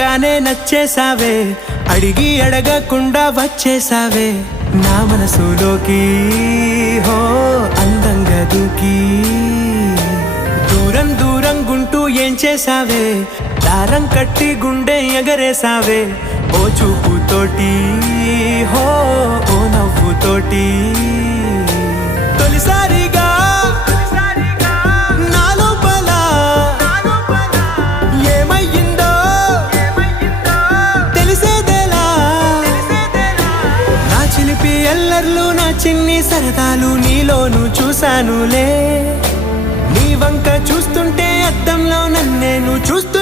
చూడంగానే నచ్చేసావే, అడిగి అడగకుండా వచ్చేసావే నా మనసులోకి. హో అందంగా దూకి దూరం దూరం గుంటూ ఏం చేసావే, దారం కట్టి గుండె ఎగరేసావే ఓ చూపుతోటి. హో ఓ నవ్వుతోటి తొలిసారిగా నా లోపల ఏమయ్యిందో తెలిసేదేలా. నా చిలిపి ఎల్లర్లు నా చిన్ని సరదాలు నీలోను చూశానులే. నీ వంక చూస్తుంటే అద్దంలో నన్నేను చూస్తూ